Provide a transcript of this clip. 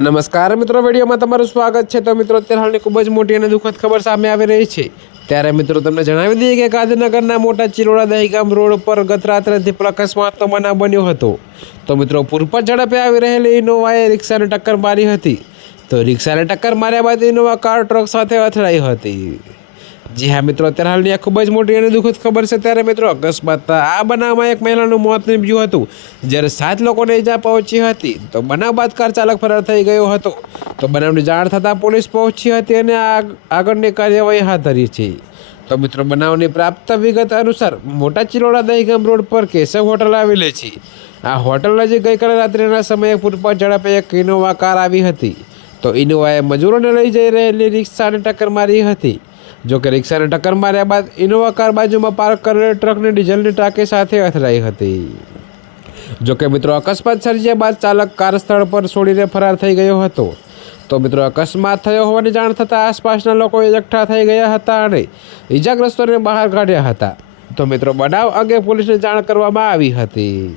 નમસ્કાર મિત્રો, વિડીયોમાં તમારું સ્વાગત છે. તો મિત્રો, અત્યારે હાલની ખૂબ જ મોટી અને દુઃખદ ખબર સામે આવી રહી છે. ત્યારે મિત્રો, તમને જણાવી દઈએ કે ગાંધીનગરના મોટા ચિરોડા દહીગામ રોડ પર ગત રાત્રેથી અકસ્માતનો બનાવ બન્યો હતો. તો મિત્રો પૂરપર ઝડપે આવી રહેલી ઇનોવાએ રિક્ષાને ટક્કર મારી હતી. તો રિક્ષાને ટક્કર માર્યા બાદ ઇનોવા કાર ટ્રક સાથે અથડાઈ હતી. જી હા, મિત્રો, અત્યારે હાલની આ ખૂબ જ મોટી અને દુઃખદ ખબર છે. ત્યારે મિત્રો, અકસ્માત આ બનાવમાં એક મહિલાનું મોત નીપજ્યું હતું. જ્યારે સાત લોકોને ઈજા પહોંચી હતી, તો બનાવ બાદ કાર ચાલક ફરાર થઈ ગયો હતો. તો બનાવની જાણ થતાં પોલીસ પહોંચી હતી અને આગ- આગળની કાર્યવાહી હાથ ધરી છે. તો મિત્રો, બનાવની પ્રાપ્ત વિગત અનુસાર મોટા ચિલોડા દહીગામ રોડ પર કેશવ હોટલ આવેલી છે. આ હોટલ નજીક ગઈકાલે રાત્રિના સમયે ફૂટપાથ ઝડપે એક ઇનોવા કાર આવી હતી. તો ઇનોવાએ મજૂરોને લઈ જઈ રહેલી રિક્ષાને ટક્કર મારી હતી. જો કે રિક્ષાને ટક્કર માર્યા બાદ ઇનોવા કાર બાજુમાં પાર્ક કરેલ ટ્રકની ડીઝલની ટાંકી સાથે અથડાઈ હતી. જો કે મિત્રો અકસ્માત સર્જ્યા બાદ ચાલક કાર સ્થળ પર છોડીને ફરાર થઈ ગયો હતો. તો મિત્રો અકસ્માત થયો હોવાની જાણ થતાં આસપાસના લોકો એકઠા થઈ ગયા હતા અને ઈજાગ્રસ્તોને બહાર કાઢ્યા હતા. તો મિત્રો બનાવ અંગે પોલીસને જાણ કરવામાં આવી હતી.